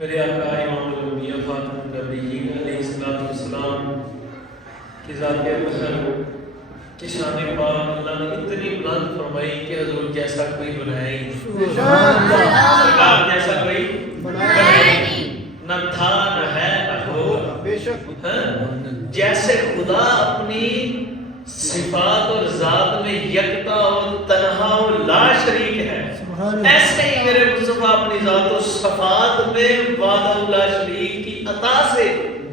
میرے آقا امام الانبیاء خاتم النبیین علیہ السلام کی ذات اکرم کی شان پاک اللہ نے اتنی بلند فرمائی کہ حضور جیسا کوئی بنایا ہی نہیں، سرکار جیسا کوئی بنایا ہی نہیں، نہ تھا نہ ہے نہ ہوگا۔ جیسے خدا اپنی صفات اور ذات میں یکتا اور تنہا اور لا شریک ہے، ایسے ہی میرے مصطفیٰ اپنی ذات و صفات میں وحدہ لا شریک کی عطا سے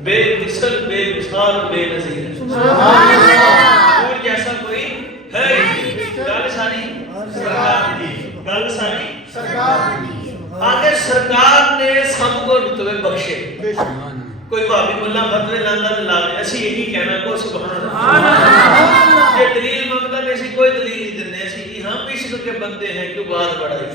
بے مثل بے مثال بے نظیر ہے۔ حضور جیسا کوئی ہے ہی نہیں۔ گل ساری سرکار دی، گل ساری سرکار دی۔ آگے سرکار نے سب کو رتبے بخشے، کوئی بھابی ملا فتوے لانا تو لانے، اسی یہی کہنا کو سبحان اللہ۔ یہ دلیل مانگتا کہ اسی کوئی دلیل نہیں دینے، اسی ہم عشق کے بندے ہیں، کیوں بات بڑھائی۔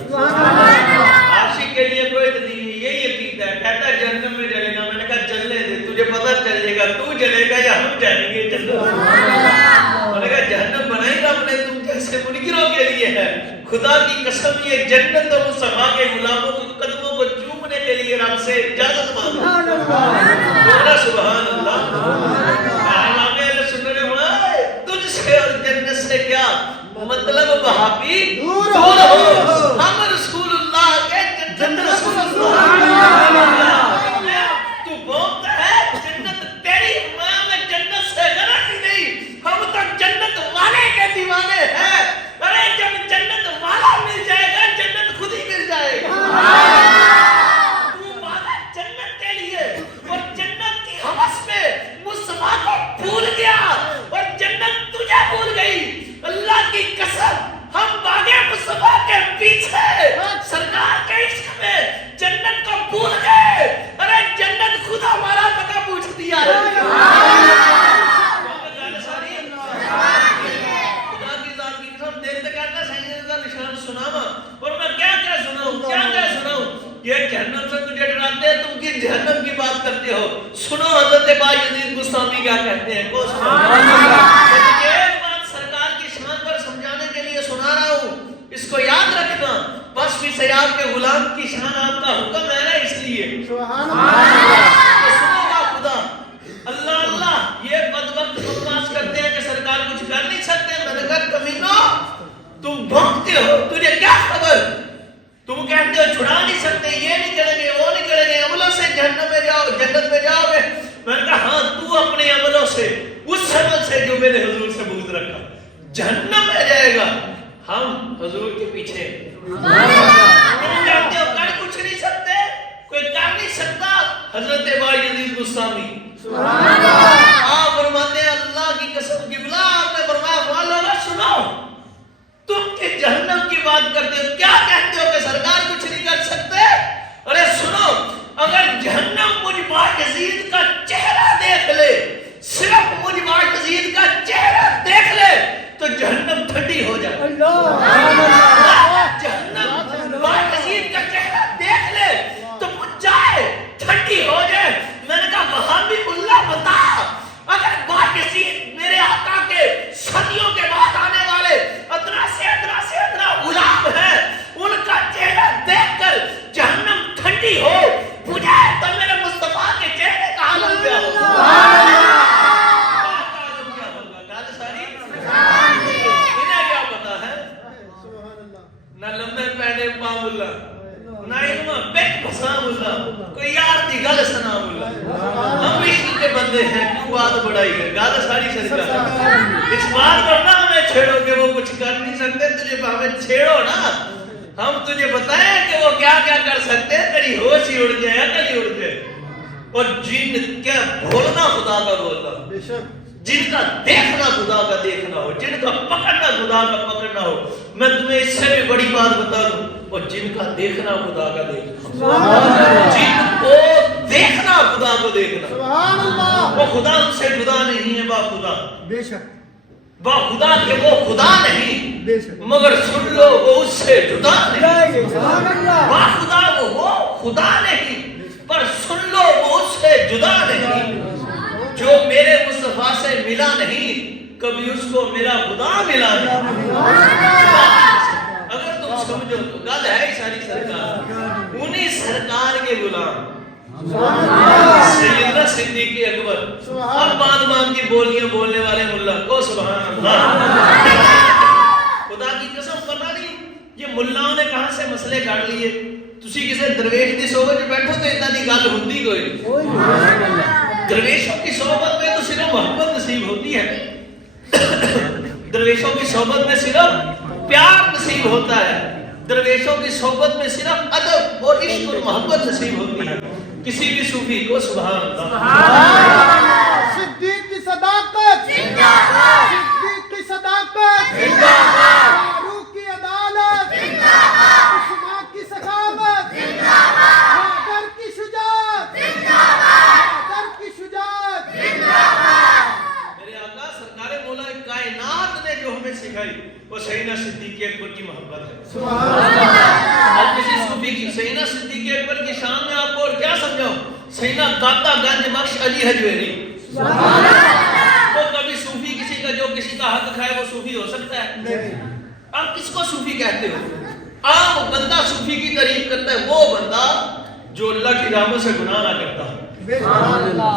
عاشق کے لیے کوئی دلیل نہیں، یہی عقیدہ ہے۔ کہتا ہے جہنم میں جلے گا، میں نے کہا جلنے دے، تجھے پتہ چلے گا تو جلے گا یا ہم جائیں گے جنت۔ میں نے کہا جہنم بنائی رب نے تم جیسے منکروں کے لیے ہے، خدا کی قسم یہ جنت اور مصطفیٰ کے غلاموں کے قدموں کو چومنے کے لیے رب سے اجازت مانگو۔ بولا سبحان اللہ۔ امام اہل سنت نے بولا تجھ سے اور جنت سے کیا مطلب وہابی دور ہو، ہم رسول اللہ کے جنت رسول اللہ۔ تو بولتا ہے جنت تیری، میں جنت سے غلطی نہیں، ہم تو جنت والے کے دیوانے ہیں۔ ارے جب جنت والا مل جائے گا جنت خود ہی مل جائے گا۔ تو مانا جنت کے لیے اور جنت کی حوث میں مصطفیٰ کو بھول گیا اور جنت تجھے بھول گئی۔ اللہ کی قسم ہم باغے مصطفیٰ کے پیچھے سرکار کے عشق میں جنت کو بھول گئے۔ ارے جنت خود ہمارا پتہ پوچھ دیا ہے۔ خدا کی ذات کی قسم دل تک کہتا سید کا نشان سناوا، اور میں کیا کیا سناؤں، کیا کیا سناؤں۔ یہ جہنم سے تجھے ڈراتے ہیں، تم کی جہنم کی بات کرتے ہو۔ سنو حضرت باجدید بستامی کیا کہتے ہیں، کو سنو۔ ایک بات سرکار کی شان پر سمجھانے کے لیے سنا رہا ہوں، اس کو یاد رکھنا۔ بس بھی سیاب کے غلام کی شان آپ کا حکم ہے نا، اس لیے سبحان اللہ۔ سنو گا خدا اللہ اللہ، یہ بدبخت بکواس کرتے ہیں کہ سرکار کچھ کر نہیں سکتے۔ میں نے کہا کمینو تم بھونکتے ہو، تجھے کیا خبر؟ تم کہتے ہو چھڑا نہیں سکتے، یہ نہیں کریں گے وہ نہیں کریں گے، عملوں سے جہنم میں جاؤ جنت میں جاؤ گے۔ میں نے کہا ہاں تو اپنے عملوں سے، اس عمل سے جو میرے حضور سے بغض رکھا جہنم میں جائے گا، ہم حضور کے پیچھے۔ تم کہتے ہو کر کچھ نہیں سکتے، کوئی کر نہیں سکتا۔ حضرت باجدید بستامی آپ فرماتے ہیں اللہ کی قسم کی بلا، آپ نے فرمایا اللہ سنو، تم کہ جہنم کی بات کرتے ہو، کیا کہتے ہو کہ سرکار کچھ نہیں کر سکتے؟ ارے سنو، اگر جہنم مجھ باجدید کا چہرہ دیکھ لے، صرف مجھ باجدید کا چہرہ دیکھ لے تو جہنم ٹھنڈی ہو جائے۔ جہنم باجدید کا چہرہ دیکھ لے تو مجھ جائے ٹھنڈی ہو جائے۔ میں نے کہا وہابی ملا بتا، اگر باجدید میرے آقا کے صدیوں کے بعد آنے والے ادنا سے ادنا غلام ہیں، ان کا چہرہ دیکھ کر جہنم ٹھنڈی ہو بجھائے تو میرے مصطفیٰ کے چہرے کا حال کیا ہوگا؟ انہیں کیا پتا ہے؟ نہ لمبے پہنے پاؤں اللہ، نہ علمہ بیک بسام اللہ، کوئی یار دی گل سنام اللہ۔ ہم عشق کے بندے ہیں، کیوں بات بڑھائی ہے؟ گالہ ساری سرکار اس بات پر نہ ہمیں چھیڑو کہ وہ کچھ کر نہیں سکتے، تجھے ہمیں چھیڑو نا، ہم تجھے بتائیں کہ وہ کیا کیا کر سکتے ہیں، تیری ہوش ہی اڑ جائے، عقل ہی اڑ جائے۔ اور جن کیا بولنا خدا کا بولنا، جن کا دیکھنا خدا کا دیکھنا ہو، جن کا پکڑنا خدا کا پکڑنا ہو۔ میں تمہیں اس سے بھی بڑی بات بتا دوں، اور جن کا دیکھنا خدا کا دیکھنا، جن کو دیکھنا خدا کو دیکھنا، وہ خدا ان سے جدا نہیں ہے، با خدا بے شک، با خدا کہ وہ خدا نہیں، مگر سن لو وہ اس سے جدا نہیں۔ با خدا وہ خدا نہیں، پر سن لو وہ اس سے جدا نہیں۔ جو میرے مصطفیٰ سے ملا نہیں، کبھی اس کو میرا خدا ملا نہیں۔ اگر تم سمجھو تو گل ہے ساری سرکار، انہی سرکار کے غلام سیدنا صدیق اکبر. اب باندھ کی بولیاں بولنے والے ملا کو سبحان اللہ. خدا کی قسم پتہ نہیں یہ ملاؤں نے کہاں سے مسئلے کاٹ لیے. تسی کسی درویش کی صحبت میں بیٹھو تو اتنا دی گل ہوندی کوئی. درویشوں کی صحبت میں تو صرف محبت نصیب ہوتی ہے. درویشوں کی صحبت میں صرف پیار نصیب ہوتا ہے. درویشوں کی صحبت میں صرف ادب اور عشق اور محبت نصیب ہوتی ہے. کسی بھی صوفی کو سبحان اللہ. صدیق کی صداقت زندہ باد. صدیق کی صداقت زندہ باد. فاروق کی عدالت زندہ باد. عثمان کی سخاوت زندہ باد. حیدر کی شجاعت زندہ باد. حیدر کی شجاعت زندہ باد. میرے آقا سرکار مولا کائنات نے جو ہمیں سکھائی وہ سیدنا صدیق اکبر کی محبت ہے. سبحان اللہ. اب کسی صوفی کی سیدنا صدیق اکبر کی شان میں آپ کو اور کیا سمجھاؤں. سیدنا داتا گنج بخش علی حجویری. سبحان اللہ. تو کبھی صوفی کسی کا جو کسی کا حق کھائے وہ صوفی ہو سکتا ہے؟ آپ کس کو صوفی کہتے ہو؟ عام بندہ صوفی کی تعریف کرتا ہے وہ بندہ جو اللہ کی رحمت سے گناہ نہ کرتا،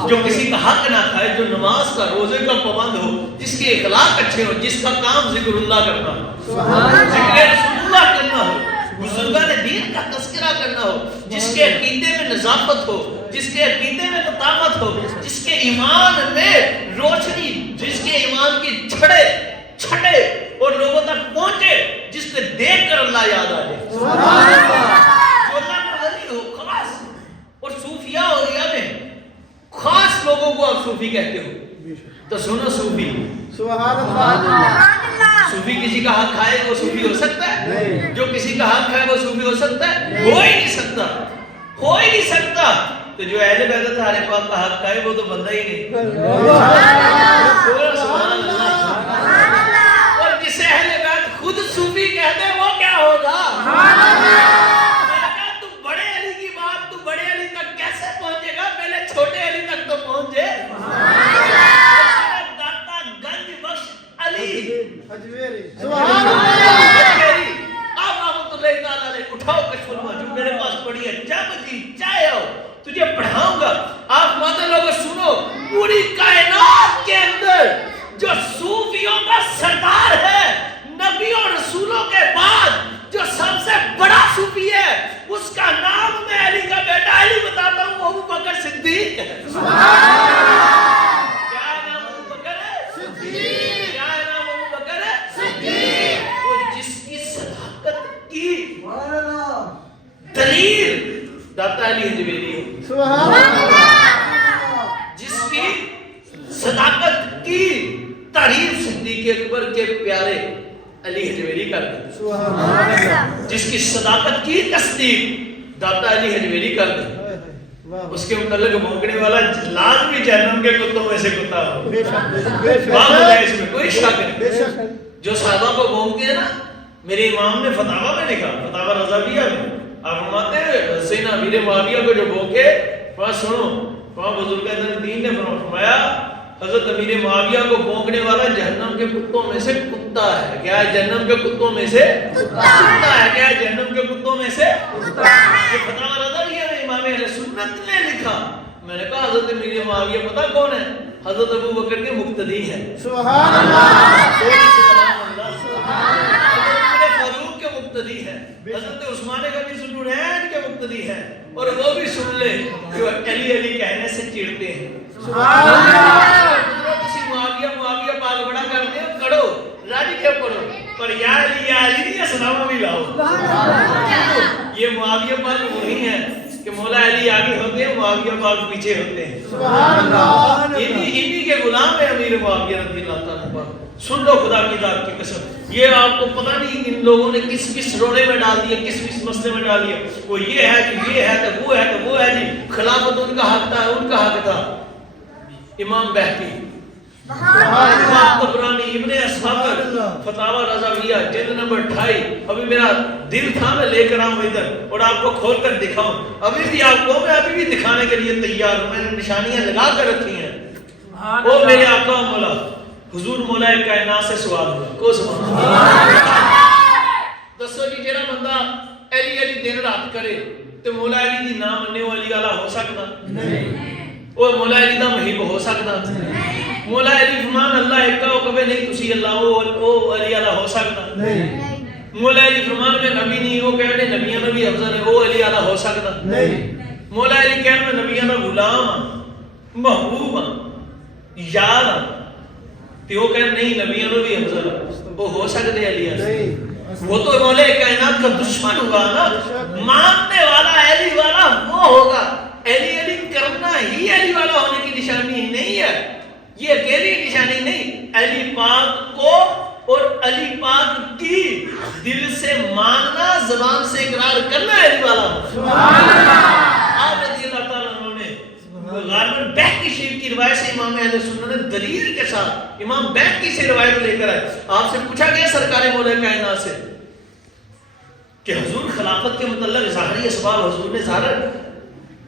جو کسی کا حق نہ کھائے، جو نماز کا روزے کا پابند ہو، جس کے اخلاق اچھے ہو، جس کا کام ذکر اللہ کرنا ہو، ذکر رسول اللہ کرنا ہو، بزرگان دین کا تذکرہ کرنا ہو، جس کے عقیدے میں نظافت ہو، جس کے عقیدے میں طاقت ہو، جس کے ایمان میں روشنی، جس کے ایمان کی چھڑے اور لوگوں تک پہنچے، جس کو دیکھ کر اللہ یاد آ جائے. جو اللہ کا ولی ہو خاص. اور صوفیاء اولیاء میں خاص لوگوں کو آپ صوفی کہتے ہو. تو سنو صوفی. سبحان اللہ. صوفی کسی کا حق کھائے وہ صوفی ہو سکتا ہے؟ جو کسی کا حق کھائے وہ صوفی ہو سکتا ہے؟ ہو ہی نہیں سکتا. ہو ہی نہیں سکتا. تو جو اہل بیت اطہار پاک کا حق کھائے وہ تو بندہ ہی نہیں. سبحان اللہ. اور جسے اہل بیت خود صوفی کہتے ہیں وہ کیا ہوگا؟ تو بڑے علی کی بات تو بڑے علی تک کیسے پہنچے گا؟ پہلے چھوٹے علی تک تو پہنچے. داتا گنج بخش علی حجویری. سبحان اللہ. آپ رحمت اللہ تعالیٰ علیہ اٹھاؤ کشف المحجوب میرے پاس پڑھی ہے. جب جی چاہے ہو تجھے پڑھاؤں گا. آپ مادر لوگوں سنو. پوری کائنات کے اندر جو صوفیوں کا سردار ہے نبیوں اور رسولوں کے بعد جو سب سے بڑا صوفی ہے اس کا نام میں علی کا بیٹا علی بتاتا ہوں وہ ابو بکر صدیق ہے. کیا نام ابو بکر ہے؟ صدیق. کیا نام ابو بکر ہے؟ صدیق. اور جس کی صداقت کی دلیل داتا علی حجویری ہے. سبحان اللہ. جس کی صداقت کی تعریف صدیق اکبر کے پیارے علی حجویری کرتے. سبحان اللہ. جس کی صداقت کی تصدیق داتا علی حجویری کرتے. اس کے متعلق بھونکنے والا لازمی جہنم کے کتوں میں سے کتا ہو. بات ہے اس میں کوئی شک نہیں. جو صحابہ کو بھونکتے ہیں نا میرے امام نے فتاوہ میں لکھا فتاوہ رضاویہ میں آپ فرماتے ہیں سیدنا امیر معاویہ کو جو بھونکے وہاں سنو وہاں بزرگ دین نے فرمایا حضرت امیر معاویہ کو بھونکنے والا جہنم کے کتوں میں سے کتا ہے. کیا ہے؟ جہنم کے کتوں میں سے کتا ہے. کیا ہے؟ جہنم کے کتوں میں سے کتا ہے. یہ فتاوہ رضاویہ میں امام اہل سنت نے لکھا. میں نے کہا حضرت امیر معاویہ پتہ کون ہے؟ حضرت ابو بکر کے مقتدی ہیں. سبحان اللہ. فاروق کے مقتدی ہیں. حضرت عثمان غنی ذوالنورین کے مقتدی ہیں. اور وہ بھی سن لے جو علی علی کہنے سے چڑھتے ہیں. سبحان اللہ. کسی معاویہ پاک بڑا کرتے ہو کرو راضی کیا پڑھو پر یا علی نہیں اسلام بھی لاؤ. یہ معاویہ پاک وہی ہیں کہ مولا علی آگے ہوتے ہیں معاویہ پاک پیچھے ہوتے ہیں. سبحان اللہ. انہی کے غلام ہے امیر معاویہ رضی اللہ تعالیٰ عنہ. سن لو خدا کی ذات کی قسم یہ آپ کو پتہ نہیں ان لوگوں نے کس کس روڑے میں ڈال دیا کس کس مسئلے میں ڈال دیا. وہ یہ ہے کہ یہ ہے تو وہ ہے تو وہ ہے. جی خلافت ان کا حق تھا ان کا حق تھا. امام بہقی امام طبرانی ابن اسحاق فتاوہ رضاویہ جلد نمبر 28. ابھی میرا دل تھا میں لے کر آؤں ادھر اور آپ کو کھول کر دکھاؤں. ابھی بھی آپ کو میں ابھی بھی دکھانے کے لیے تیار ہوں. میں نے نشانیاں لگا کر رکھی ہیں. او میرے آقا مولا حضور مولا کائنات سے سوال ہوا کو سبحان اللہ. دسو جی جڑا بندہ علی علی دن رات کرے تو مولا علی دی نام مننے والی والا ہو سکتا نہیں وہ مولا علی دا محب ہو سکتا مولا علی فرمان اللہ ایک کا کبھی نہیں تسی اللہ وہ علی والا ہو سکتا نہیں مولا علی فرمان میں نبی نہیں وہ کہنے نبیوں میں بھی افضل ہے وہ علی والا ہو سکتا نہیں مولا علی کہنے میں نبیوں میں غلام محبوب یار تو وہ کہنے نہیں نبیوں میں بھی افضل ہے وہ ہو سکتے علی والا وہ تو مولا کائنات کا دشمن ہوگا نا ماننے والا علی والا وہ ہوگا علی علی کرنا ہی علی والا ہونے کی نشانی ہی نہیں ہے یہ اکیلی نشانی نہیں علی پاک کو اور علی پاک کی دل سے ماننا زبان سے اقرار کرنا علی والا سبحان اللہ آپ رضی اللہ تعالیٰ عنہ نے غالباً بہقی شریف کی روایت سے امام اہل سنت نے دلیل کے ساتھ امام بہقی سے روایت لے کر آئے آپ سے پوچھا گیا سرکار مولا کائنات سے کہ حضور خلافت کے متعلق ظاہری اسباب حضور نے ظاہر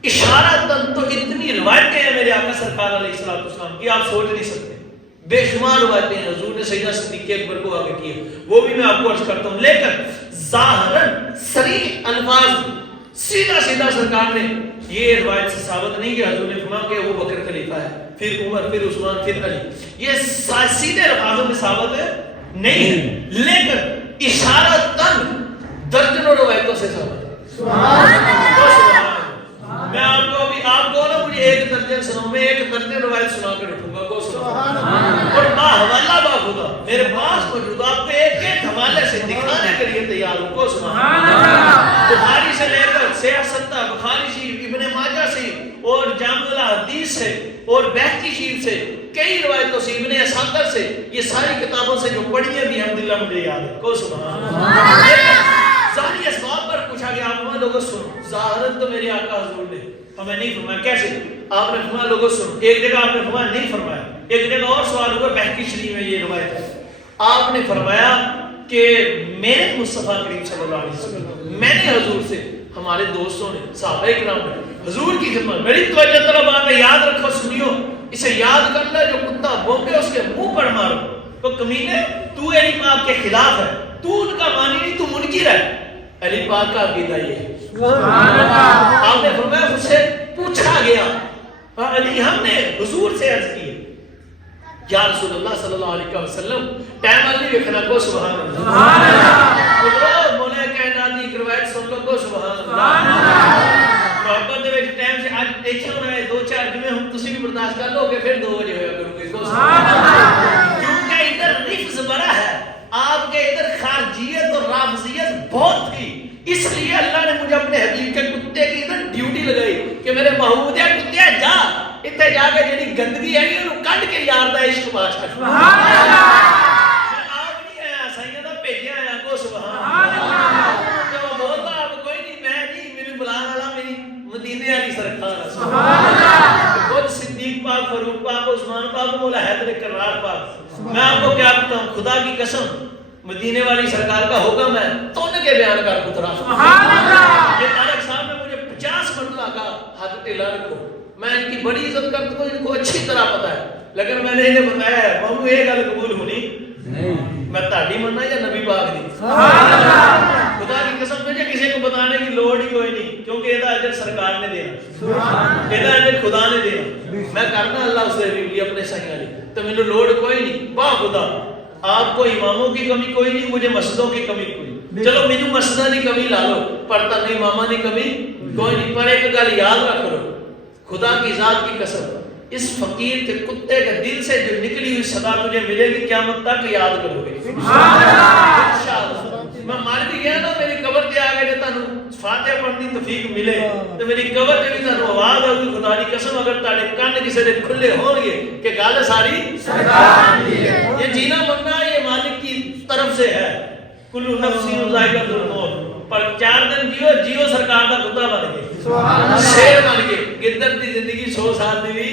اشارتاً تو اتنی روایتیں ہیں میرے آقا سرکار علیہ السلام کی آپ سوچ نہیں سکتے بے شمار روایتیں ہیں حضور نے سیدنا صدیق اکبر کو آگے کیے وہ بھی میں آپ کو عرض کرتا ہوں لیکن ظاہراً صریح الفاظ سیدھا سیدھا سرکار نے یہ روایت سے ثابت نہیں کہ حضور نے فرمایا کہ وہ بکر خلیفہ ہے پھر عمر پھر عثمان پھر علی یہ سیدھے الفاظوں میں ثابت ہے نہیں لیکن اشارتاً درجنوں روایتوں سے ثابت ہے سبحان اللہ میں آپ کو ابھی آپ کو نا مجھے ایک درجن سناؤں میں ایک درجن روایت سنا کر اٹھوں گا کو سبحان اللہ اور با حوالہ با خدا میرے پاس موجود آپ پہ ایک ایک حوالے سے دکھانے کے لیے تیار ہوں کو سبحان اللہ بخاری سے لے کر سیاستہ بخاری شریف ابن ماجہ سے اور جامع الحدیث سے اور بہقی شریف سے کئی روایتوں سے ابن اساکر سے یہ ساری کتابوں سے جو پڑھی ہیں بھی الحمدللہ مجھے یاد ہے کو سبحان اللہ ظاہری اسباب پر پوچھا گیا آپ نے لوگوں سنو ظاہراً تو میرے آقا حضور نے ہمیں نہیں فرمایا کیسے آپ نے فرمایا لوگوں سنو ایک جگہ آپ نے فرمایا نہیں فرمایا ایک جگہ اور سوال ہوا بہقی شریف میں یہ روایت ہے آپ نے فرمایا کہ میرے مصطفیٰ کریم صلی اللہ علیہ وسلم میں نے حضور سے ہمارے دوستوں نے صحابہ کرام نے حضور کی خدمت میری توجہ طلب آپ نے یاد رکھو سنیو اسے یاد کر لے جو کتا بھونکے اس کے منہ پر مارو تو کمینے تو علی پاک کے خلاف ہے تو ان کا مانی نہیں تو منکر ہے علی پاک کا عقیدہ یہ ہے آپ نے فرمایا اس سے پوچھا گیا علی ہم نے حضور سے عرض کی یا رسول اللہ صلی اللہ علیہ وسلم ٹائم علی وکھنا کو سبحان اللہ مولا کائنات کی روایت سن لو کو سبحان اللہ محبت دے وچ ٹائم سے اج دیکھے ہونا ہے دو چار جمعے ہم تسی بھی برداشت کر لو کہ پھر 2 بجے ہویا کرو گے کو سبحان اللہ کیونکہ ادھر لفظ بڑا ہے آپ کے ادھر خارجیت اور رافضیت بہت تھی اس لیے اللہ نے مجھے اپنے حبیب کے کتے کی ادھر ڈیوٹی لگائی کہ میرے محمود کتے جا اتنے جا کے جڑی گندگی ہے انہوں کڈ کے یار دا عشق بادشاہ سبحان اللہ میں آپ نہیں آیا سائیں دا بھیجیا آیا کو سبحان اللہ جو بولتا آپ کوئی نہیں میں نہیں میری بلان والا میری مدینے والی سرکار سبحان اللہ خود صدیق پاک فاروق پاک عثمان پاک مولا حیدر کرار پاک میں آپ کو کیا کہتا ہوں خدا کی قسم مدینے والی سرکار کا حکم ہے تو ان کے بیان کر پترا سبحان اللہ یہ طارق صاحب نے مجھے 50 مرتبہ کہا ہاتھ ٹیلا رکھو میں ان کی بڑی عزت کرتا ہوں ان کو اچھی طرح پتا ہے لیکن میں نے انہیں بتایا ہے بابو یہ گل قبول ہونی نہیں میں تہاڈی مننا یا نبی پاک دی سبحان اللہ خدا کی قسم مجھے کسی کو بتانے کی لوڑ ہی کوئی نہیں کیونکہ یہ اجر سرکار نے دینا سبحان اللہ یہ اجر خدا نے دینا میں کرنا اللہ سے بھی اپنے صحیح علی تو مجھے لوڑ کوئی نہیں با خدا آپ کو اماموں کی کمی کوئی نہیں مجھے مسجدوں کی کمی کوئی نہیں چلو مجھے مسجدہ نہیں کمی لا لو پڑھتا نہیں امامہ نہیں کمی کوئی نہیں پر ایک گل یاد رکھ لو خدا کی ذات کی قسم اس فقیر کے کتے کے دل سے جو نکلی ہوئی صدا تجھے ملے گی قیامت تک یاد کرو گے انشاءاللہ میں مار بھی گیا نا میری قبر تے آگے جو تانوں فاتحہ پڑھنی توفیق ملے تو میری قبر تے بھی تانوں آواز آؤگی خدا کی قسم اگر تاڑے کان کسی دے کھلے ہون گے کہ گل ساری سرکار دی ہے یہ جینا مرنا یہ مالک کی طرف سے ہے کلو نفسی ذائقۃ الموت پر 4 دن جیو سرکار دا کتا بن گئے شیر بن گئے گدڑ دی زندگی 100 سال دی بھی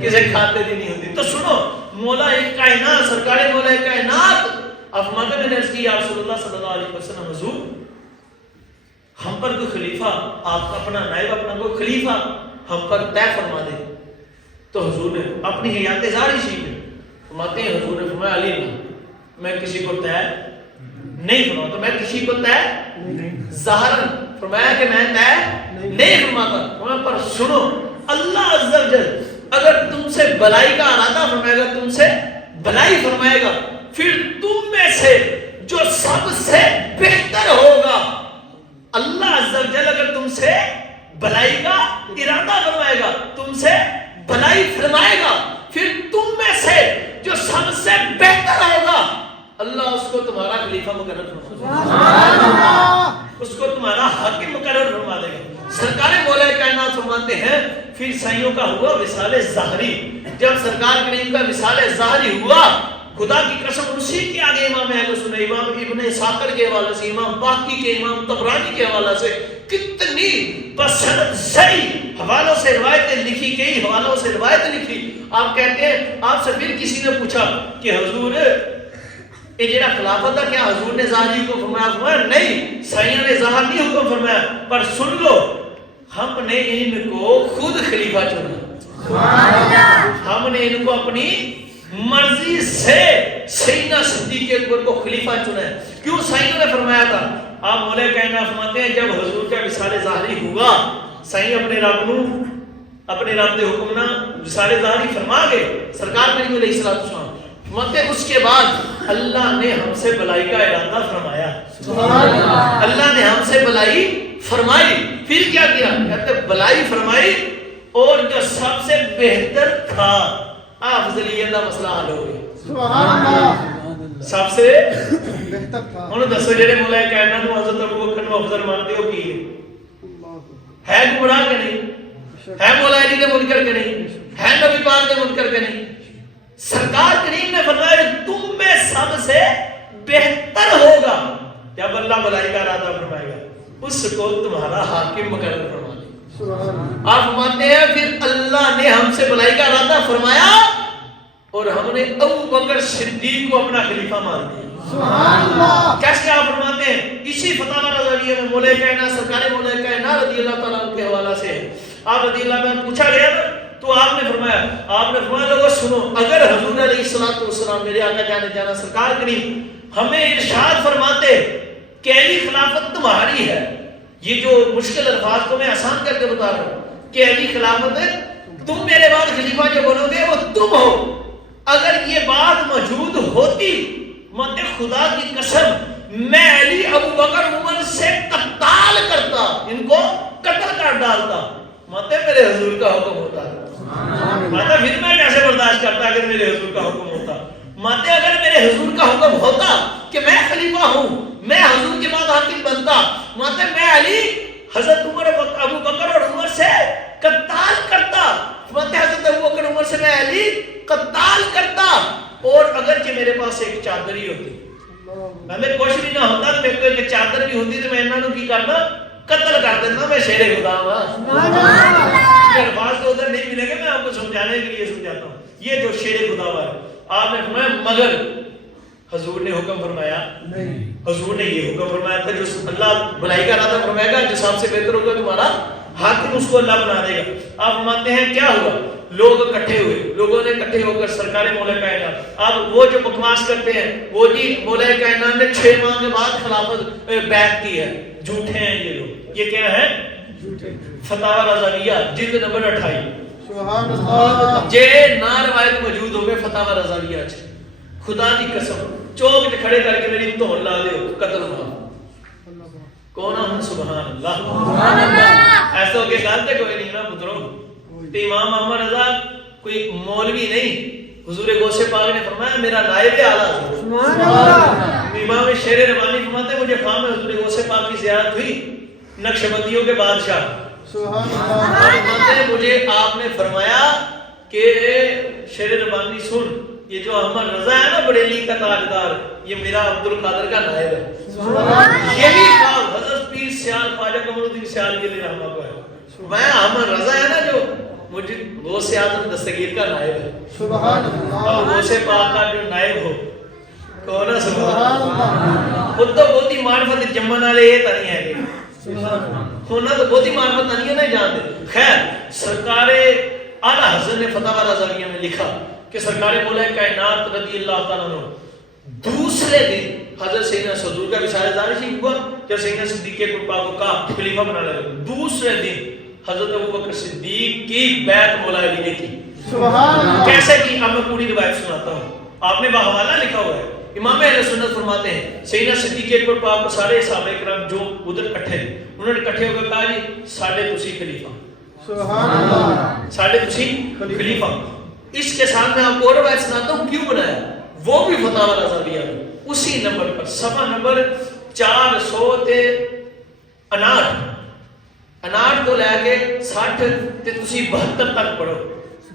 کسی کھاتے دی نہیں ہوتی تو سنو مولا کائنات سرکار مولا کائنات افمانے میں نے اس کی یا رسول اللہ صلی اللہ علیہ وسلم حضور ہم پر کوئی خلیفہ آپ اپنا نائب اپنا کوئی خلیفہ ہم پر طے فرما دے تو حضور نے اپنی حیات ظاہری شریف میں فرماتے ہیں حضور نے فرمایا علی میں کسی کو طے نہیں فرماتا میں کسی کو طے ظاہراً فرمایا کہ میں طے نہیں فرماتا. فرمایا پر سنو اللہ عز و جل اگر تم سے بلائی کا ارادہ فرمائے گا تم سے بلائی فرمائے گا پھر تم میں سے جو سب سے بہتر ہوگا. اللہ عز و جل اگر تم سے بلائی کا ارادہ فرمائے گا تم سے بلائی فرمائے گا پھر تم میں سے جو سب سے بہتر ہوگا اللہ اس کو تمہارا خلیفہ مقرر فرما دے گا, اس کو تمہارا حاکم مقرر فرما دے گا. سرکار مولا کائنات فرماتے ہیں پھر سائیوں کا ہوا وصال ظاہری. جب سرکار کریم کا وصال ظاہری ہوا خدا کی قسم اسی کے آگے امام اہل سنت امام ابن اسحاق کے حوالے سے امام باقی کے امام طبرانی کے حوالے سے کتنی بسند صحیح حوالوں سے روایتیں لکھی گئی, حوالوں سے روایت لکھی. آپ کہتے ہیں آپ سے پھر کسی نے پوچھا کہ حضور یہ جڑا خلافت ہے کیا حضور نے ظاہری کو فرمایا؟ فرمایا نہیں, سائیوں نے ظاہری حکم فرمایا پر سن لو ہم نے ان کو خود خلیفہ چنا, ہم نے ان کو اپنی مرضی سے سیدنا صدیق اکبر کو خلیفہ چنا ہے. کیوں سائیوں نے فرمایا تھا؟ آپ مولا کائنات فرماتے ہیں جب حضور کا وصال ظاہری ہوا سائیں اپنے رب دے حکم نہ وصال ظاہری فرما گئے سرکار کریم علیہ السلام فرماتے اس کے بعد اللہ نے ہم سے بلائی کا ارادہ فرمایا. اللہ نے ہم سے بلائی فرمائی. پھر کیا کیا؟ کہتے بلائی فرمائی اور جو سب سے بہتر تھا افضلیت کا مسئلہ حل ہو گیا. سبحان اللہ, سب سے بہتر تھا. انہوں دسو جڑے مولا کائنات نو حضرت ابوبکر نو افضل مانتے ہو کی ہے گمراہ کہ نہیں؟ ہے مولا علی کے منکر کہ نہیں؟ ہے نبی پاک کے منکر کہ نہیں؟ سرکار کریم نے فرمایا تم میں سب سے بہتر ہوگا جب اللہ بلائی کا ارادہ فرمائے گا اس کو تمہارا حاکم مقرر فرما دے. آپ فرماتے ہیں پھر اللہ نے ہم سے بلائی کا ارادہ فرمایا اور ہم نے ابو بکر صدیق کو اپنا خلیفہ مان دیا. سبحان اللہ. کیسے آپ فرماتے ہیں؟ اسی فتاوی رضویہ میں مولا کائنات سرکار مولا کائنات رضی اللہ تعالیٰ عنہ کے حوالہ سے آپ رضی اللہ عنہ پوچھا گیا تو آپ نے فرمایا لوگوں سنو اگر حضور علیہ السلام میرے آقا جانا سرکار کریم ہمیں ارشاد فرماتے کہ علی خلافت تمہاری ہے, یہ جو مشکل الفاظ کو میں آسان کر کے بتا رہا ہوں کہ علی خلافت ہے تم میرے بعد خلیفہ جو بنو گے وہ تم ہو. اگر یہ بات موجود ہوتی مت خدا کی قسم میں علی ابو بکر عمر سے قتال کرتا, ان کو قتل کر ڈالتا. مت میرے حضور کا حکم ہوتا ماتا پھر میں کیسے برداشت کرتا اگر میرے حضور کا حکم ہوتا. ماتے اگر میرے حضور کا حکم ہوتا کہ میں خلیفہ ہوں میں حضور کے بعد حاکم بنتا ماتے میں علی حضرت عمر ابو بکر اور عمر سے قتال کرتا. ماتے حضرت ابو بکر عمر سے میں علی قتال کرتا اور اگرچہ میرے پاس ایک چادر ہی ہوتی میں کچھ بھی نہ ہوتا تو میرے کو ایک چادر بھی ہوتی تو میں انہوں نے کی کرنا قتل کر دینا. میں شیر خدا ہوں الفاظ تو ادھر نہیں ملے گا میں آپ کو سمجھانے کے لیے سمجھاتا ہوں. یہ جو شیر خدا ہوا ہے آپ نے فرمایا مگر حضور نے حکم فرمایا نہیں, حضور نے یہ حکم فرمایا تھا جو اللہ بلائی کا ارادہ فرمائے گا جو سب سے بہتر ہوگا تمہارا حاکم اس کو اللہ بنا دے گا. آپ فرماتے ہیں کیا ہوا؟ لوگ اکٹھے ہوئے, لوگوں نے اکٹھے ہو کر سرکار مولا کائنات آپ وہ جو بکواس کرتے ہیں وہ جی مولا کائنات نے 6 ماہ کے بعد خلافت بیعت کی ہے, جھوٹے ہیں یہ لوگ. یہ کیا ہے؟ فتاوی رضویہ جلد نمبر 28. سبحان اللہ. جے نا روایت موجود ہوگے فتاوی رضویہ چ خدا دی قسم چوک تے کھڑے کر کے میری دھون لا دیو قتل ہوا کون ہن سبحان اللہ سبحان اللہ. ایسا ہو کے گل تے کوئی نہیں نا پترو. تے امام محمد رضا کوئی مولوی نہیں, حضور غوث پاک نے فرمایا میرا نائب اعلی. سبحان اللہ. امام شیر ربانی فرماتے مجھے خواب میں حضور غوث پاک کی زیارت ہوئی نقشبندیوں کے بادشاہ. سبحان اللہ. مجھے آپ نے فرمایا کہ شیر ربانی سن یہ جو احمد رضا ہے نا بریلی کا تاجدار یہ میرا عبد القادر کا نائب ہے. یہی خواب حضرت پیر سیال خواجہ قمر الدین سیال کے لیے رحمہ کو ہے. میں احمد رضا ہے نا جو مجھے غوث اعظم دستگیر کا نائب ہے. سبحان اللہ. غوث پاک کا جو نائب ہو کون ہے؟ سبحان اللہ. خود تو بہت ہی معرفت جمن والے یہ تو نہیں ہے ہونا تو بہت ہی معرفت نہیں ہے نہیں جانتے. خیر سرکار اعلیٰ حضرت نے فتاوی رضویہ میں لکھا کہ سرکار مولا کائنات رضی اللہ تعالیٰ عنہ دوسرے دن حضرت سیدنا حضور کا وصال ظاہر شریف ہوا جب سیدنا صدیق اکبر پاک کو کہا خلیفہ بنانے لگے. دوسرے دن حضرت ابوبکر صدیق کی بیعت مولا علی نے کی. سبحان اللہ. کیسے کی؟ اب میں پوری روایت سناتا ہوں. آپ نے بحوالہ لکھا ہوا ہے. امام اہل سنت فرماتے ہیں سیدنا صدیق اکبر پاک کو سارے صحابہ کرام جو ادھر اکٹھے انہوں نے اکٹھے ہو کر کہا جی ساڈے تسی خلیفہ. سبحان اللہ. ساڈے تسی خلیفہ. اس کے ساتھ میں آپ کو اور روایت سناتا ہوں کیوں بنایا. وہ بھی فتاوی رضویہ اسی نمبر پر صفحہ نمبر 459 تو لے کے 60 تے تسی 72 تک پڑھو.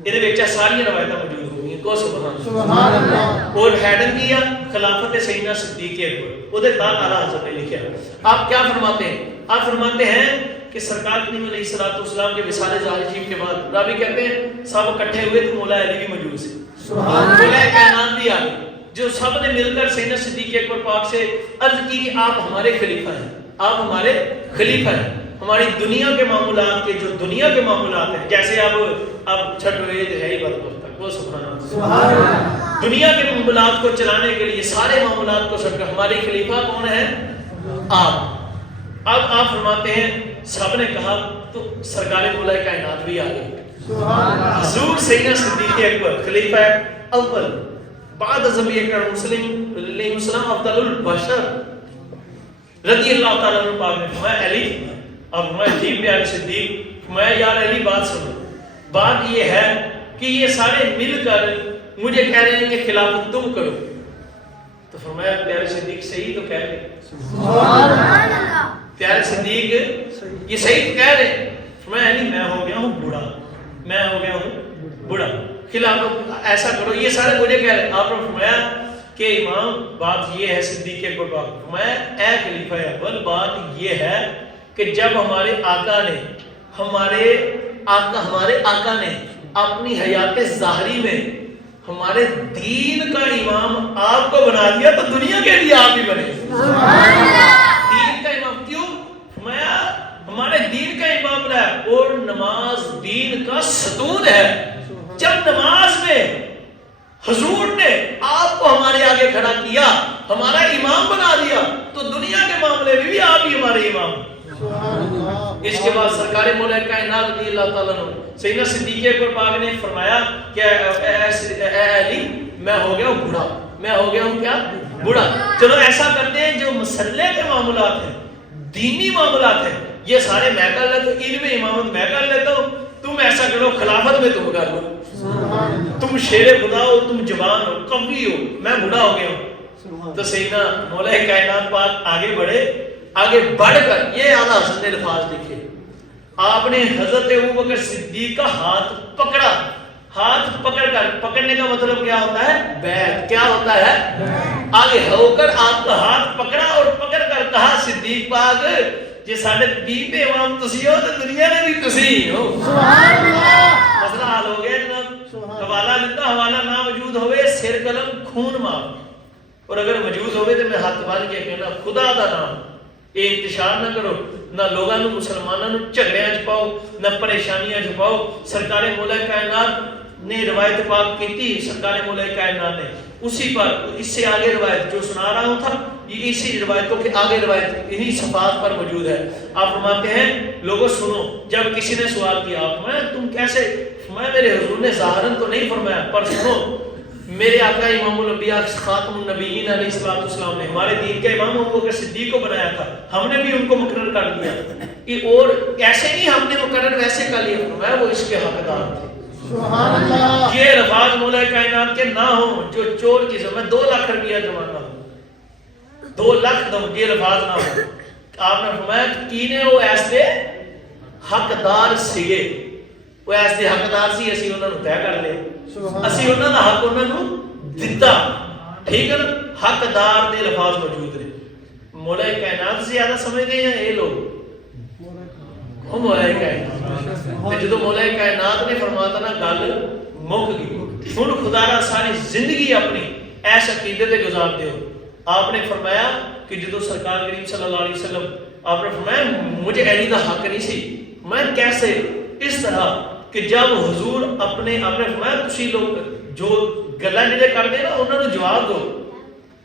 یہ وچ ساری روایتاں موجود ہوئی. کو سبحان اللہ. اور ہیڈن کیا خلافت سیدنا صدیق اکبر ادھر دان اعلی حضرت نے لکھا. آپ کیا فرماتے ہیں؟ آپ فرماتے ہیں کہ سرکار کریم علیہ الصلوۃ والسلام کے وصال ظاہر شریف کے بعد راوی کہتے ہیں سب اکٹھے ہوئے تو مولا علی بھی موجود تھے. سبحان اللہ. مولا کائنات بھی آ گئے جو سب نے مل کر سیدنا صدیق اکبر پاک سے عرض کی کہ آپ ہمارے خلیفہ ہیں. آپ ہمارے خلیفہ ہیں. ہماری دنیا کے معاملات کے جو دنیا کے معاملات ہیں جیسے اب چھٹ ہوئے ہے ہی بات کرتا وہ سبحان اللہ. دنیا کے معاملات کو چلانے کے لیے سارے معاملات کو سب ہمارے خلیفہ کون ہیں؟ آپ. اب آپ فرماتے ہیں سب نے کہا تو سرکار مولا کائنات بھی آ گئی. حضور سیدنا صدیق اکبر خلیفہ اول بعد از نبی اکرم علیہ السلام افضل البشر رضی اللہ تعالیٰ عنہ پاک نے فرمایا علی اب میں جی پیارے صدیق میں یار علی بات سنو. بات یہ ہے کہ یہ سارے مل کر مجھے کہہ رہے ہیں کہ خلافت تم کرو. تو فرمایا پیارے صدیق صحیح تو کہہ رہے. سبحان اللہ. پیارے صدیق یہ صحیح تو کہہ رہے. فرمایا علی میں ہو گیا ہوں بوڑھا. میں ہو گیا ہوں بوڑھا. خلافت ایسا کرو. یہ سارے مجھے کہہ رہے. آپ نے فرمایا کہ امام بات یہ ہے صدیق اکبر پاک فرمایا اے خلیفہ اول بات یہ ہے کہ جب ہمارے آقا نے ہمارے آقا نے اپنی حیات ظاہری میں ہمارے دین کا امام آپ کو بنا دیا تو دنیا کے لیے آپ ہی بنے. دین کا امام کیوں؟ فرمایا ہمارے دین کا امام بنا اور نماز دین کا ستون ہے. جب نماز میں حضور نے آپ کو ہمارے آگے کھڑا کیا ہمارا امام بنا دیا تو دنیا کے معاملے میں بھی آپ ہی ہمارے امام. اس کے بعد سرکار مولا کائنات رضی اللہ تعالیٰ عنہ سیدنا صدیق اکبر پاک نے فرمایا کہ اے علی میں ہو گیا ہوں بوڑھا. میں ہو گیا ہوں کیا؟ بوڑھا. چلو ایسا کرتے ہیں جو مسئلے کے معاملات ہیں دینی معاملات ہیں یہ سارے میں کر لیتا ہوں. ان میں امامت میں کر لیتا ہوں. تم ایسا کرو خلافت میں تم کر لو. تم شیر خدا ہو تم جوان ہو قوی ہو میں بوڑھا ہو گیا ہوں. تو سیدنا مولا کائنات پاک آگے بڑھے. آگے بڑھ کر یہ اعلیٰ حضرت نے الفاظ لکھے. آپ نے حضرت ابوبکر صدیق کا ہاتھ پکڑا. ہاتھ پکڑ کر پکڑنے کا مطلب کیا ہوتا ہے؟ بیعت. کیا ہوتا ہے؟ آگے ہو کر آپ کا ہاتھ پکڑا اور پکڑ کر کہا صدیق پاک جی ساڈے دین دے امام تسی ہو تو دنیا میں بھی تسی ہو. سبحان اللہ. مسئلہ حل ہو گیا جناب. حوالہ دیتا حوالہ نہ موجود ہوئے سر قلم خون معاف اور اگر موجود ہوئے تو میں ہاتھ بن کے کہنا خدا دا نام یہ انتشار نہ کرو. نہ لوگاں نو مسلماناں نو جھگڑیاں چ پاؤ نہ پریشانیاں چ پاؤ. سرکار مولا کائنات نے روایت پاک کی تھی. سرکار مولا کائنات نے اسی پر اس سے آگے روایت جو سنا رہا ہوں تھا یہ اسی روایتوں کے آگے روایت انہی صفحات پر موجود ہے. آپ فرماتے ہیں لوگوں سنو جب کسی نے سوال کیا آپ میں تم کیسے میں میرے حضور نے ظاہراً تو نہیں فرمایا پر سنو میرے آقا امام الانبیاء خاتم النبیین علیہ الصلوۃ والسلام نے ہمارے دین کے امام ابوبکر صدیق کو بنایا تھا. ہم نے بھی ان کو مقرر کر دیا اور ایسے نہیں ہم نے مقرر ویسے کر لیا. فرمایا وہ اس کے حقدار تھے. سبحان اللہ. یہ الفاظ مولا کائنات کے نہ ہوں جو چور کی میں 2 لاکھ روپیہ جماتا ہوں 2 لاکھ دوں یہ الفاظ نہ ہوں. آپ نے فرمایا کینے وہ ایسے حقدار سیے وہ ایسے حقدار سی اسی انہوں نے طے کر لے. اسی انہوں نے حق انہوں نے دیتا. ٹھیک ہے نا. حقدار دے الفاظ موجود ہیں. مولا کائنات سے زیادہ سمجھ گئے ہیں یہ لوگ ہم مولا کائنات جدو مولا کائنات نے فرماتا نا گل مک گئی. ہن خدا را ساری زندگی اپنی ایس عقیدے تے گزار دیو. آپ نے فرمایا کہ جدو سرکار کریم صلی اللہ علیہ وسلم آپ نے فرمایا مجھے علی دا حق نہیں سی. میں کیسے اس طرح کہ جب حضور اپنے آپ نے فرمایا تسی لوگ جو گلاں جڑے کردے نا انہاں نوں جواب دو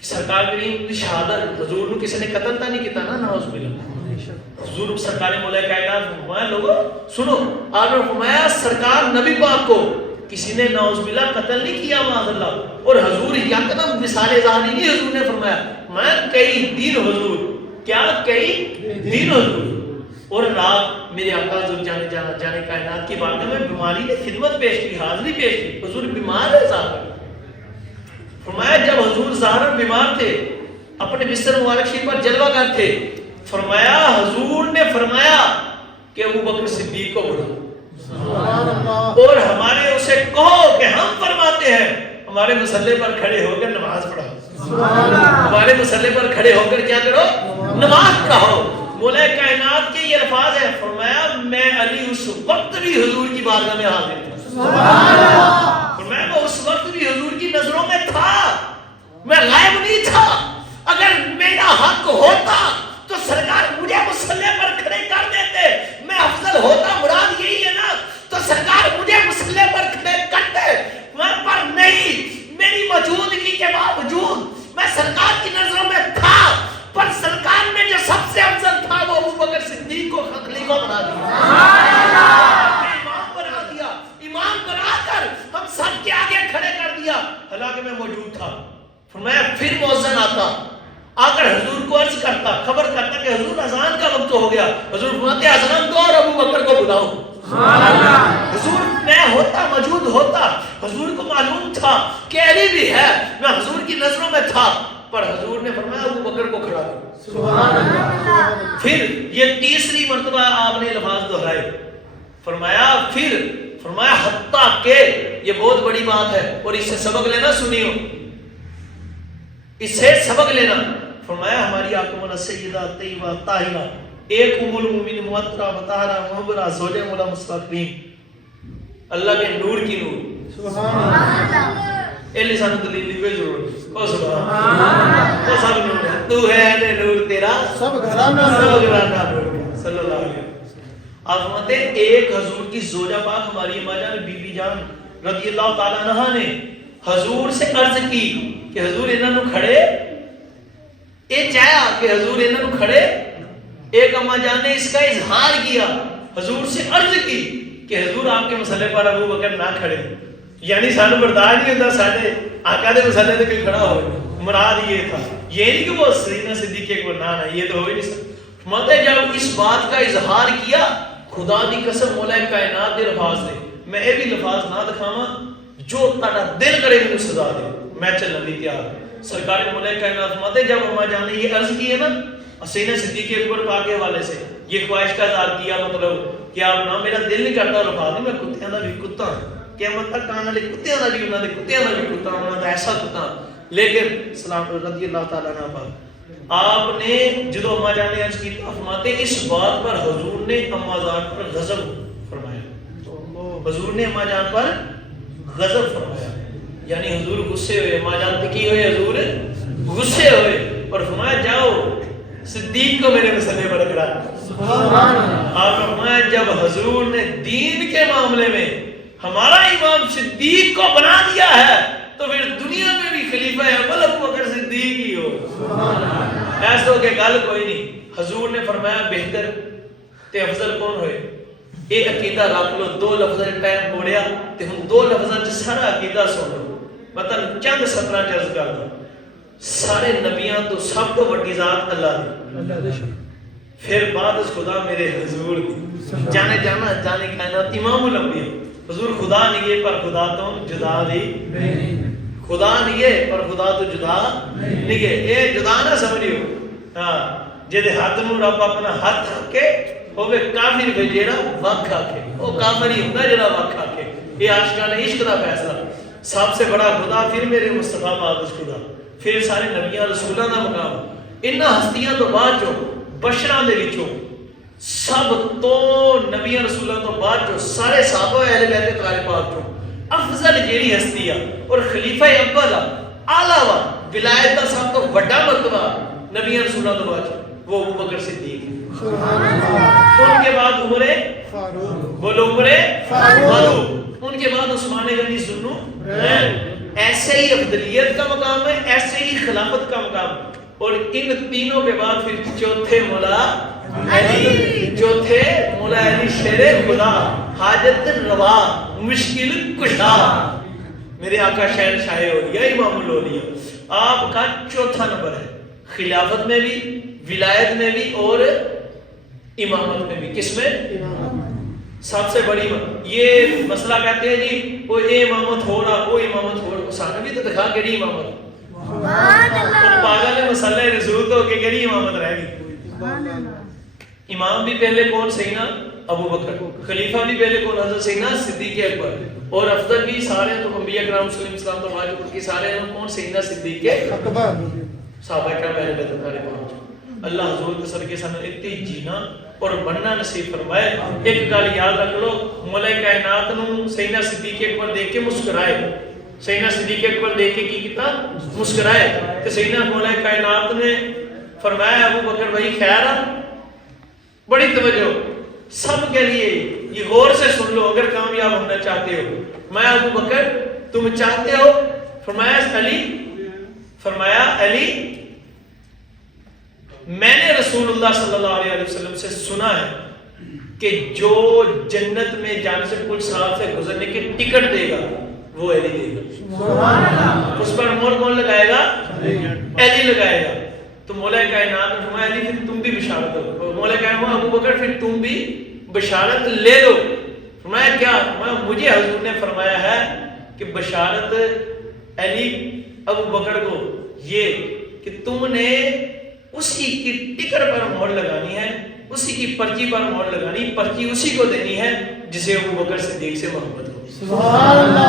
سرکار کریم کی شہادت حضور نے کسی نے قتل تا نہیں کیتا نا نعوذ باللہ. حضور سرکار مولا کائنات فرمایا لوگو سنو آپ نے فرمایا سرکار نبی پاک کو کسی نے نعوذ باللہ قتل نہیں کیا معاذ اللہ. اور حضور یکدم مثال ظاہری نہیں حضور نے فرمایا میں کئی دن حضور کیا کئی دن حضور اور رات میرے آقا حضور جانے کائنات کی بارگاہ میں بیماری نے خدمت پیش کی حاضری پیش کی. حضور بیمار ہے ظاہر فرمایا جب حضور ظاہر بیمار تھے اپنے بستر مبارک شریف پر جلوہ گر تھے فرمایا حضور نے فرمایا کہ ابو بکر صدیق کو بلاؤ اور ہمارے اسے کہو کہ ہم فرماتے ہیں ہمارے مصلی پر کھڑے ہو کر نماز پڑھاؤ. ہمارے مصلی پر کھڑے ہو کر کیا کرو نماز پڑھاؤ. مولا کائنات کے یہ الفاظ ہیں فرمایا میں علی اس وقت بھی حضور کی بارگاہ میں حاضر تھا. فرمایا میں اس وقت بھی حضور کی نظروں میں تھا میں غائب نہیں تھا. اگر میرا حق ہوتا تو سرکار مجھے مصلی پر کھڑے کر دیتے میں افضل ہوتا. مراد یہی ہے نا تو سرکار مجھے مصلی پر کھڑے کرتے پر نہیں. میری موجودگی کے باوجود میں سرکار کی نظروں میں تھا پر سرکار نے جو سب سے افضل تھا وہ ابو بکر صدیق کو خلیفہ بنا دیا امام بنا دیا. امام بنا کر ہم سب کے آگے کھڑے کر دیا حالانکہ میں موجود تھا. فرمایا پھر مؤذن آتا آ کر حضور کو عرض کرتا خبر کرتا کہ حضور اذان کا وقت ہو گیا. حضور فرماتے اذان دو اور ابو بکر کو بلاؤ. حضور میں ہوتا موجود ہوتا. حضور کو معلوم تھا کہ علی بھی ہے میں حضور کی نظروں میں تھا پر حضور نے فرمایا ابو بکر کو کھڑا کرو. پھر یہ تیسری مرتبہ آپ نے لفظ دہرائے فرمایا پھر فرمایا حتیٰ کہ یہ بہت بڑی بات ہے اور اس سے سبق لینا سنیو اس سے سبق لینا. فرمایا ہماری آقا سیدہ طیبہ طاہرہ ایک ام المومنین معطرہ مطہرہ محبرہ زوجہ مولا مصطفیٰ کریم اللہ کے نور کی نور سبحان اللہ. اے لسان دلیل دی کوئی ضرورت نہیں. او سبحان اللہ تو سب نور ہے تو ہے نے نور تیرا سب گھرانہ نور صلی اللہ علیہ وسلم. آپ فرماتے ایک حضور کی زوجہ پاک ہماری اماں جان بی بی جان رضی اللہ تعالیٰ عنہا نے حضور سے عرض کی کہ حضور انہاں نو کھڑے اے چاہیا کہ حضور انہاں نو کھڑے. ایک اماں جان نے اس کا اظہار کیا حضور سے عرض کی کہ حضور آپ کے مصلی پر ابو بکر نہ کھڑے. یعنی سانو برداشت نہیں ہوتا ساڈے آقا دے مصلی تے کوئی کھڑا ہوئے. مراد یہ تھا یہ نہیں کہ وہ سیدنا صدیق کو نہ یہ تو ہو ہی نہیں سکتا. مطلب جب اس بات کا اظہار کیا خدا دی قسم مولا کائنات دے الفاظ نے میں یہ بھی لفاظ نہ دکھاواں جو تہاڈا دل کرے مینوں سزا دے میں چلن دی تیار. سرکار مولا کائنات فرماتے جب اماں جان نے یہ عرض کی ہے نا سیدنا صدیق اکبر پاک کے حوالے سے یہ خواہش کا اظہار کیا مطلب کہ آپ نا میرا دل نہیں کرتا لفاظ میں کتیاں دا بھی کتا قیامت تک آنے والے کتیاں دا بھی انہاں دے کتیاں دا بھی کتا انہاں دا ایسا کتا. لیکن سلام رضی اللہ تعالیٰ عنہ پاک آپ نے جدو اماں جان نے عرض کی فرماتے اس بات پر حضور نے اماں جان پر غضب فرمایا. حضور نے اماں جان پر غضب فرمایا یعنی حضور غصے ہوئے. اماں جان پہ کی ہوئے حضور غصے ہوئے اور فرمایا جاؤ صدیق کو میرے مصلی پر کھڑا. آپ نے فرمایا جب حضور نے دین کے معاملے میں ہمارا امام صدیق کو بنا دیا ہے تو پھر دنیا میں بھی خلیفہ اول ابو بکر صدیق ہی ہو. ایسا کہ گل کوئی نہیں. حضور نے فرمایا بہتر تے افضل کون ہوئے ایک عقیدہ رکھ لو. دو لفظ ٹائم موڑیا تے ہن دو لفظاں چ سارا عقیدہ سن لو. مطلب چند سطراں چ عرض کردا سارے نبیاں تو سب تو بڑی ذات اللہ دی پھر بعد اس خدا میرے حضور جانے جانا جانے کائنات امام الانبیاء حضور خدا نہیں ہے پر خدا تو جدا نہیں خدا نہیں ہے پر خدا تو جدا نہیں ہے. اے جدا نہ سمجھیو ہاں جے دے ہاتھ نو رب اپنا ہاتھ رکھ کے ہوے کافر وے جیڑا وکھ آکھے او کافر ہی ہوندا جیڑا وکھ آکھے. یہ عاشقانہ عشق دا فیصلہ سب سے بڑا خدا پھر میرے مصطفیٰ پاک خدا پھر سارے نبیاں رسولاں دا مقام. انہاں ہستیاں تو بعد جو بشراں دے وچوں سب تو نبیاں رسولاں تو بعد جو سارے صحابہ اہل بیت طاہر پاک چوں افضل جیڑی ہستی ہے اور خلیفہ اول اعلیٰ وا ولایت دا سب تو بڑا مرتبہ نبیاں رسولاں تو بعد وہ ابو بکر صدیق سبحان اللہ. ان کے بعد عمر فاروق بولو عمر فاروق. ان کے بعد عثمان غنی ذوالنورین ایسے ہی افضلیت کا مقام ہے، ایسے ہی خلافت کا مقام ہے. اور ان تینوں کے بعد پھر چوتھے مولا علی، چوتھے مولا علی شیر خدا، حاجت روا، مشکل کشا، میرے آقا شہنشاہ اولیاء امام الاولیاء. آپ کا چوتھا نمبر ہے خلافت میں بھی، ولایت میں بھی اور امامت میں بھی. کس میں؟ سب سے بڑی یہ مسئلہ کہتے ہیں جی وہ اے امامت ہو رہا، وہ امامت ہو رہا. سانہ بھی تو دکھا کیڑی امامت، پاگل مسئلہ رسول تو کہ کیڑی امامت رہ گئی. امام بھی پہلے کون؟ سیدنا ابو بکر. خلیفہ بھی پہلے کون؟ حضرت سیدنا صدیق اکبر. اور افضل بھی سارے تو انبیاء کرام صلی اللہ علیہ وسلم تو واجب کی سارے کون؟ سیدنا صدیق اکبر. صحابہ کرام پہلے بیت اللہ پہنچ. اللہ حضور کے صدقے سے اتنی جینا اور بننا نصیب فرمائے. ایک گل یاد رکھ لو، مولا کائنات نو سیدنا صدیق اکبر دیکھ کے مسکرائے. سیدنا صدیق اکبر دیکھ کے کی کیتا؟ مسکرائے. تو سیدنا مولا کائنات نے فرمایا ابو بکر بھائی خیر ہے، بڑی توجہ سب کے لیے یہ غور سے سن لو اگر کامیاب ہونا چاہتے ہو. میں ابو بکر تم چاہتے ہو؟ فرمایا علی، فرمایا علی میں نے رسول اللہ صلی اللہ علیہ وسلم سے سنا ہے کہ جو جنت میں جانے سے کچھ سال سے گزرنے کی ٹکٹ دے گا وہ علی دے گا. سبحان اللہ. اس پر مہر کون لگائے گا؟ علی لگائے گا. تو مولا کائنات نے فرمایا علی پھر تم بھی بشارت دو. مولا کائنات ابو بکر پھر تم بھی بشارت لے لو. فرمایا کیا؟ مجھے حضور نے فرمایا ہے کہ بشارت علی ابو بکر کو یہ کہ تم نے اسی کی ٹکٹ پر مہر لگانی ہے، اسی کی پرچی پر مہر لگانی، پرچی اسی کو دینی ہے جسے ابو بکر صدیق سے محبت ہو. سبحان اللہ.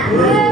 اللہ